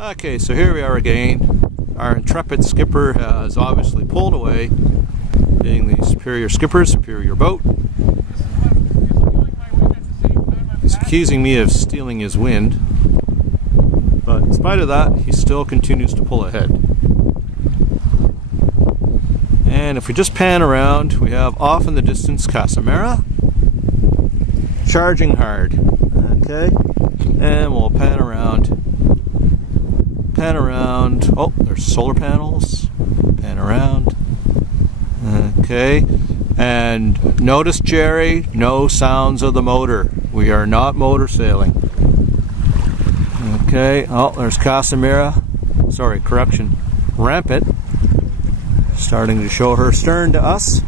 Okay, so here we are again. Our intrepid skipper has obviously pulled away, being the superior skipper, superior boat. He's accusing me of stealing his wind, but in spite of that, he still continues to pull ahead. And if we just pan around, we have off in the distance Casimira, charging hard. Okay, and we'll pan around. Oh, there's solar panels. Pan around. Okay, and notice, Jerry, no sounds of the motor. We are not motor sailing. Okay, oh, there's Casimira. Sorry, correction. Rampant. Starting to show her stern to us.